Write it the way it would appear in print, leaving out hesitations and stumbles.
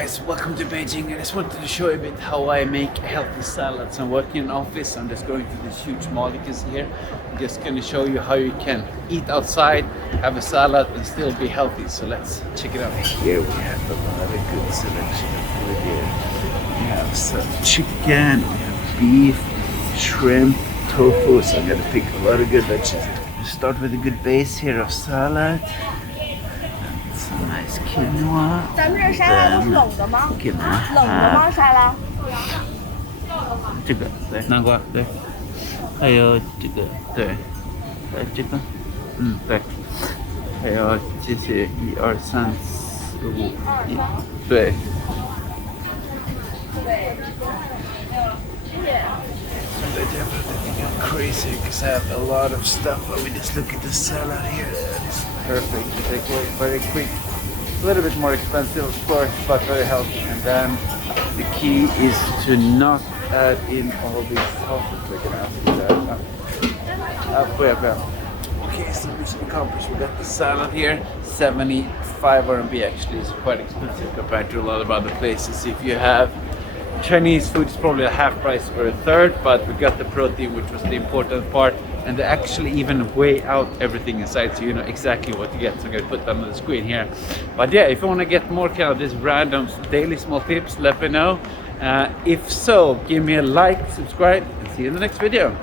guys, welcome to Beijing. I just wanted to show you a bit how I make healthy salads. I'm working in an office. I'm just going to this huge mall you can see here. I'm just going to show you how you can eat outside, have a salad and still be healthy. So let's check it out. Here we have a lot of good selection of food here. We have some chicken, we have beef, shrimp, tofu. So I'm going to pick a lot of good veggies. Start with a good base here of salad. Some nice quinoa. 咱们这沙拉都是冷的吗？冷的吗？沙拉？这个对，南瓜对，还有这个对，还有这个，对，还有这些1、2、3、4、5，对。They definitely think I'm crazy because I have a lot of stuff. Let me just look at the salad here. It's perfect to take away very quick. A little bit more expensive, of course, but very healthy. And then the key is to not add in all these sauces. We're gonna have to do that. Okay, so mission accomplished. We got the salad here, 75 RMB actually. It's quite expensive compared to a lot of other places. If you have Chinese food, is probably a half price or a third, but we got the protein, which was the important part, and they actually even weigh out everything inside, so you know exactly what you get. So I'm gonna put that on the screen here. But yeah, if you want to get more kind of this random daily small tips, let me know. If so, give me a like, subscribe, and see you in the next video.